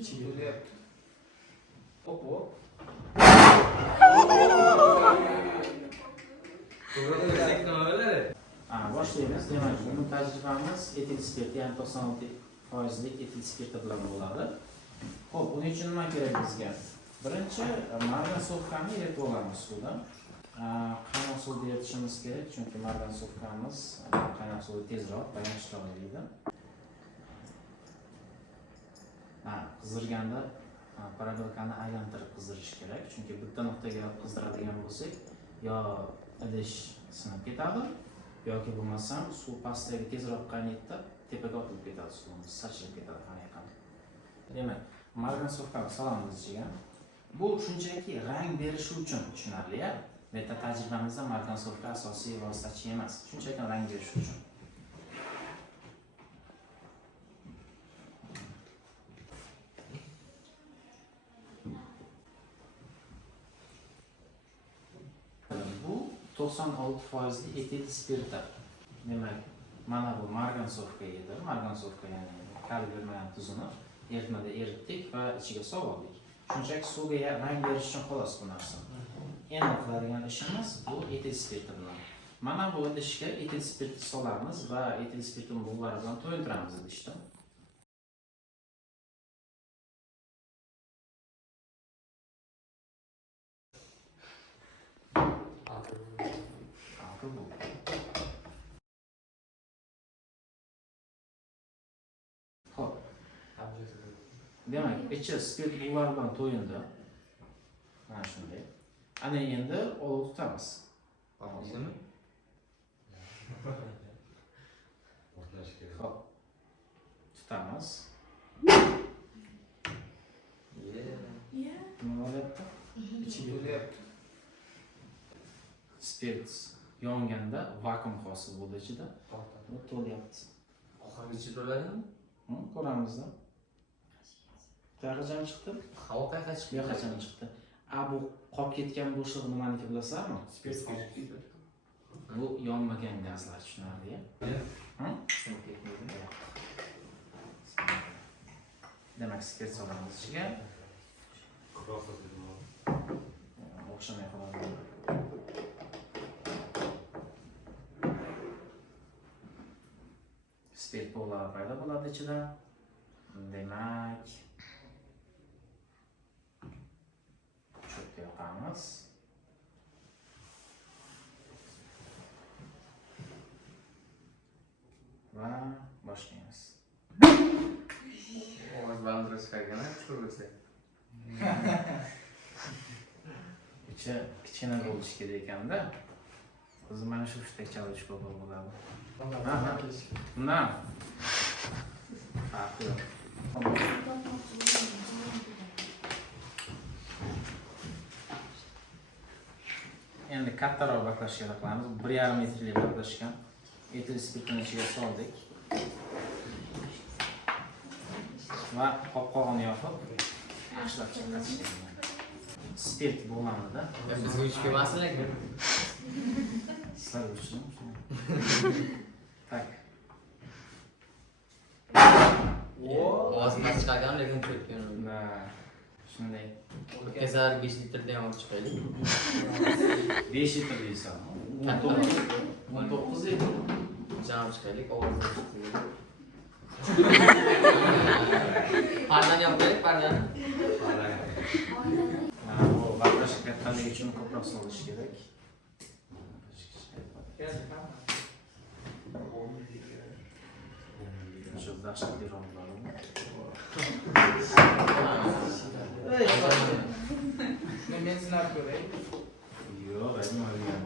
İçi yaptı. Hop hop. Boshlaymiz. Demak, bu tajribamiz etil spirti, ya'ni 96% etil spirti bilan bo'ladi. Xo'p, buning uchun nima kerak bizga? Birinchi, margansovkani eritib olamiz suvda. Qaynoq suvda eritishimiz kerak, chunki margansovkamiz qaynoq suvda tezroq va yaxshiroq eriydi. Qizdirganda parabelkani aylantirib qizdirish kerak, chunki bitta nuqtaga qizdiradigan bo'lsak, yo idish sinib ketadi, yoki bo'lmasam suv pastdagi tezroq qaynaydi, tepaga otilib ketadi, suvimiz sachilib ketadi har yoqqa. Demak, margansovkani solamiz ichiga. Bu shunchaki rang berishi uchun tushunarli-a. Bu yerda tajribamizda margansovka asosiy vositachi emas, shunchaki rang berish uchun. Bu 96% etil spirti. Demak, mana bu margansovka edi. Margansovka ya'ni kal bermagan tuzini eritmada eritdik va ichiga soldik. Shunchaki suvga rang berish uchun xolos bu narsa. Endi qiladigan ishimiz bu etil spirti bilan. Mana bu idishga etil spirti solamiz va etil spirtini bullari bilan to'yintiramiz idishda. Xo'p. Demak, ichi spirt bullari bilan to'yindi. Mana shunday. Ana endi olib tutamiz. Olmasimi? Xo'p. Tutamiz. Nima bo'lyapti? İçi yaptı. Spirt yonganda vakuum hosil bo'ldi ichida. Bu to'lyapti. Oxirgi to'ladimi? Ko'ramizda. Qachon chiqdi? Havo qayerga chiqdi? Qachon chiqdi? Bu qolib ketgan bo'shliq nimaniki bilasizmi? Spirt. Bu yonmagan gazlar, tushunarli-a? Demak, spirt solamiz ichiga. O'xshamay qoladi. Spirt bo'lar paydo bo'ladi ichida. Demak, cho'pga yoqamiz. Va boshlaymiz. Ovoz balandroq chiqargan, kuchli bo'lsa. Ichi kichkina bo'lishi kerak ekanda. O'zi mana shu hushtak chalish ko'p bo'ladi. Bundan farqi yo'q. Endi kattaroq baklashga qilamiz. 1,5 metrli baklashgan etil spirtini ichiga soldik. Va qopqog'ini yopib, yaxshilab chiqarishimiz. Spirt bo'lganida Bizga uch kelmasin lekin. sir uchun. Tak. Ovozini chiqargan lekin cho'kkan. Va shunday. Kesar 5 litrdan ham olib chiqaylik. 5 litr deysan. 19 litr. Jam chiqaylik, ovozni chiqsin. Pardan yopaylik, pardan. Bu baklash kattaligi uchun ko'proq solish kerak. Shu dahshatli romlar. Men sinab ko'ray. Yo'q, aytmagan.